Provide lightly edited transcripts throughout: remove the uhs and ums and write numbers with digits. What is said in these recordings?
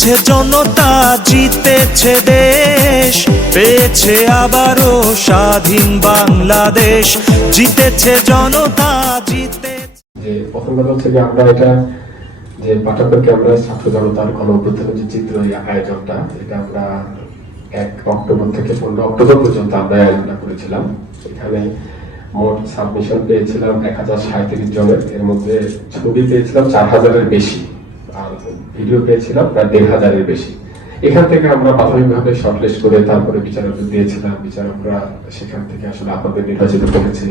জিতেছে জনতা, জিতেছে দেশ, পেয়েছে আবারও স্বাধীন বাংলাদেশ। জিতেছে জনতা, জিতেছে। যে প্রথম কথা হচ্ছে যে আমরা এটা যে পাঠকদেরকে আমরা ছাত্র জনতার গণ অভ্যুত্থানের যে চিত্র আয়োজনটা, এটা আমরা 1 অক্টোবর থেকে 15 অক্টোবর পর্যন্ত আমরা আয়োজনটা করেছিলাম। এখানে মোট সাবমিশন পেয়েছিলাম 1037 জনের, এর মধ্যে ছবি পেয়েছিলাম 4000-এর বেশি, আর ভিডিও পেয়েছিলাম প্রায় 1500-এর বেশি। এখান থেকে আমরা প্রাথমিকভাবে শর্টলিস্ট করে তারপরে বিচারকদের দিয়েছিলাম। বিচারকরা সেখান থেকে আসলে আপনাদের নির্বাচিত করেছে।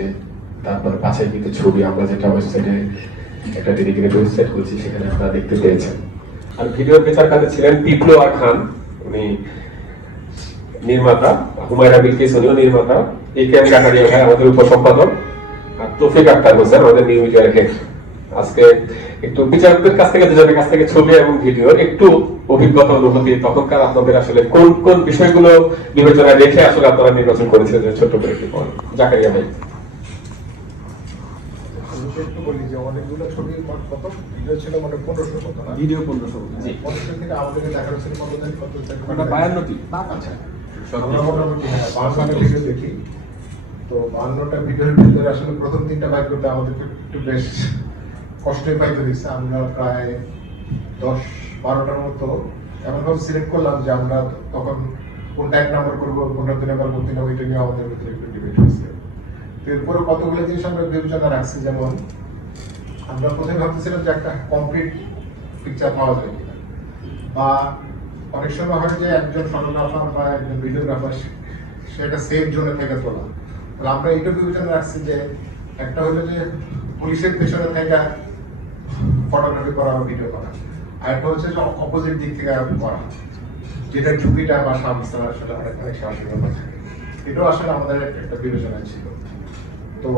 তারপরে বাছাইকৃত ছবি আমরা যেটা ওয়েবসাইটে একটা ডেডিকেটেড ওয়েবসাইট করছি, সেখানে আপনারা দেখতে পেয়েছেন। আর ভিডিওর বিচারকালে ছিলেন পিপলো আর খান, উনি নির্মাতা, হুমায়রা বিলকিস উনিও নির্মাতা, একেএম কাকারিয়া ভাই আমাদের উপসম্পাদক, আর তৌফিক আক্তার হোসেন আমাদের নিউ মিডিয়ার হেড। আজকে একটু বিচারকদের কাছ থেকে, দুজনের কাছ থেকে ছবি এবং ভিডিও একটু অভিজ্ঞতা অনুভূতি, তখনকার আপনাদের আসলে কোন কোন বিষয়গুলো বিবেচনায় রেখে আসলে আপনারা নির্বাচন করেছিলেন, ছোট্ট করে একটু বলেন। জাকারিয়া ভাই। একটু বলি যে অনেকগুলো ছবি কত ভিডিও ছিল, মানে 1500 কত না ভিডিও 1500 জি 1500 থেকে আমাদেরকে দেখানো ছিল কত জানি কত ওটা 52টি। আচ্ছা আমরা মোটামুটি 52টা ভিডিও দেখি। তো 52টা ভিডিওর ভিতরে আসলে প্রথম 3টা বাইক করতে আমাদেরকে একটু বেশ কষ্টই পাইতে দিচ্ছে। আমরা প্রায় 10-12টার মতো এমনভাবে সিলেক্ট করলাম যে আমরা তখন কোনটা 1 নাম্বার করবো, কোনটা 2 নাম্বার করবো না, ওইটা নিয়ে আমাদের ভিতরে একটু ডিবেট হয়েছে। এরপরে কতগুলো জিনিস আমরা বিবেচনা রাখছি, যেমন আমরা প্রথমে ভাবতেছিলাম যে একটা কমপ্লিট পিকচার পাওয়া যায় কিনা, বা অনেক সময় হয় যে একজন ফটোগ্রাফার বা একজন ভিডিওগ্রাফার সে একটা সেফ জোনে থেকে তোলা। তাহলে আমরা এইটা বিবেচনা রাখছি যে একটা হলো যে পুলিশের পেছনে থেকে ফটোগ্রাফি করা বা ভিডিও করা, আর একটা হচ্ছে যে অপোজিট দিক থেকে করা, যেটা ঝুঁকিটা বা সামনে আসলে অনেক সাহসিকতা থাকে। এটাও আসলে আমাদের একটা বিবেচনা ছিল। তো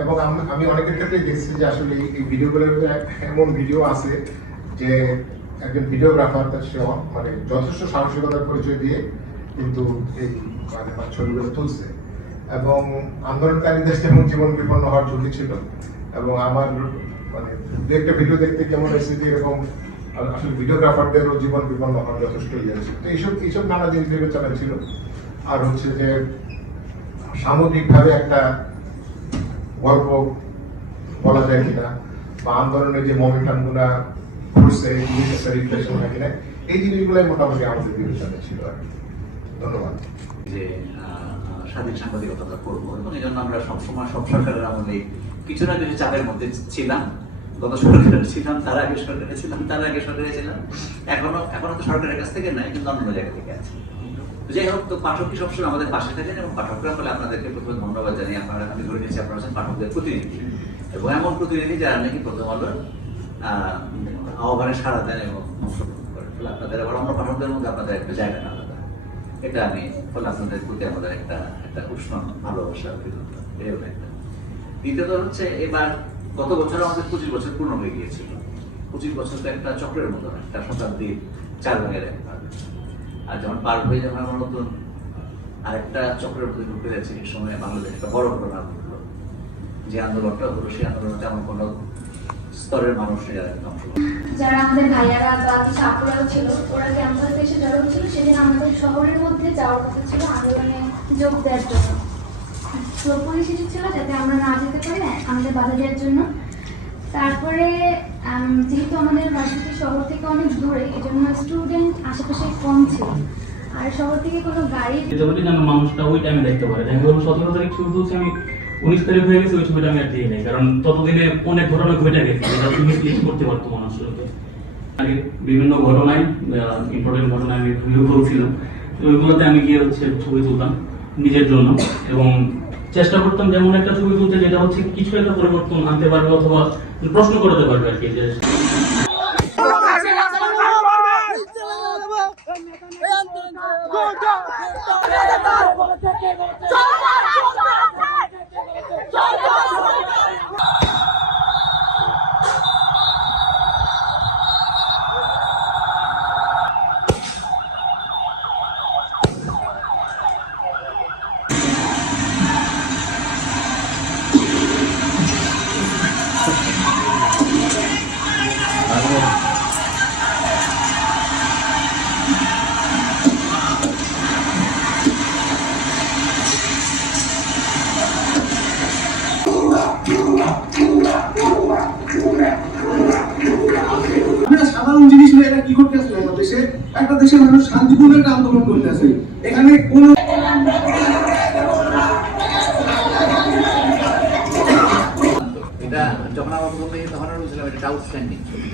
এবং আমি অনেকের ক্ষেত্রে দেখছি যে আসলে এই ভিডিওগুলোর এমন ভিডিও আছে যে একজন ভিডিওগ্রাফার সে মানে যথেষ্ট সাহসিকতার পরিচয় দিয়ে কিন্তু এই মানে ছবিগুলো তুলছে, এবং আন্দোলনকারীদের যেমন জীবন বিপন্ন হওয়ার ঝুঁকি ছিল, এবং আমার মানে দু একটা ভিডিও দেখতে কেমন হয়েছে যে এরকম আসলে ভিডিওগ্রাফারদেরও জীবন বিপন্ন হওয়ার যথেষ্ট ইয়ে ছিল। তো এইসব নানা জিনিস বিবেচনা ছিল। আর হচ্ছে যে সামগ্রিকভাবে একটা গল্প বলা যায় কিনা, বা আন্দোলনের যে মোমেন্টাম গুলা ঘুরছে রিফ্লেকশন হয় কিনা, এই জিনিসগুলাই মোটামুটি আমাদের বিবেচনা ছিল আর কি। ধন্যবাদ। যে স্বাধীন সাংবাদিকতা করবো, এবং এই জন্য আমরা সবসময় সব সরকারের আমলে কিছু না কিছু চাপের মধ্যে ছিলাম। গত সরকারে ছিলাম, তার আগে সরকারে ছিলাম, তার আগে সরকারে ছিলাম, এখনো তো সরকারের কাছ থেকে নাই, কিন্তু অন্য জায়গা থেকে আছে। যাই হোক, তো পাঠকই সবসময় আমাদের পাশে থাকেন, এবং পাঠকরা বলে আপনাদেরকে প্রথমে ধন্যবাদ জানিয়ে আপনারা, আমি ধরে নিচ্ছি আপনারা হচ্ছেন পাঠকদের প্রতিনিধি, এবং এমন প্রতিনিধি যারা নাকি প্রথম আলোর আহ্বানে সাড়া দেন এবং অংশগ্রহণ করেন। ফলে আপনাদের আবার অন্য পাঠকদের মধ্যে আপনাদের একটা জায়গা আলাদা, এটা আমি ফলে আপনাদের প্রতি আমাদের একটা উষ্ণ ভালোবাসা অভিজ্ঞতা। এও একটা। দ্বিতীয়ত হচ্ছে, এবার গত বছর আমাদের 25 বছর পূর্ণ হয়ে গিয়েছিল। 25 বছর তো একটা চক্রের মতো, একটা শতাব্দীর 4 ভাগের 1 ভাগ। আর যখন পার হয়ে যাবে আমার নতুন আরেকটা চক্রের মধ্যে ঢুকে যাচ্ছে, এই সময় বাংলাদেশ একটা বড় ঘটনা ঘটলো। যে আন্দোলনটা হলো, সেই আন্দোলনে তেমন কোনো স্তরের মানুষ যারা আমাদের ভাইয়ারা বা কিছু আপুরাও ছিল, ওরা ক্যাম্পাসে এসে জড়ো হচ্ছিল। সেদিন আমাদের শহরের মধ্যে যাওয়ার কথা ছিল আন্দোলনে যোগ দেওয়ার জন্য। তো পুলিশ এসেছিল যাতে আমরা না যেতে পারি, আমাদের বাধা দেওয়ার জন্য। তারপরে যেহেতু আমাদের ভার্সিটি শহর থেকে অনেক দূরে, এজন্য স্টুডেন্ট আশেপাশে কম ছিল, আর শহর থেকে কোনো গাড়ি যেন মানুষটা ওই টাইমে দেখতে পারে। আমি ধরুন 17 তারিখ ছবি তুলছি, আমি 19 তারিখ হয়ে গেছে, ওই ছবিটা আমি আর দিই নাই, কারণ ততদিনে অনেক ঘটনা ঘটে গেছে যেটা তুমি ক্লিক করতে পারতো মানুষকে। আগে বিভিন্ন ঘটনায়, ইম্পর্টেন্ট ঘটনায় আমি ভিডিও করেছিলাম, ওইগুলোতে আমি গিয়ে ছবি তুলতাম নিজের জন্য, এবং চেষ্টা করতাম যেমন একটা ছবি তুলতে যেটা হচ্ছে কিছু একটা পরিবর্তন আনতে পারবে অথবা প্রশ্ন করতে পারবে আর কি। বাংলাদেশের মানুষ শান্তিপূর্ণ একটা আন্দোলন করতেছে, এখানে কোনো এটা যখন আমার প্রথম তখন আমি বলছিলাম এটা আউটস্ট্যান্ডিং ছবি।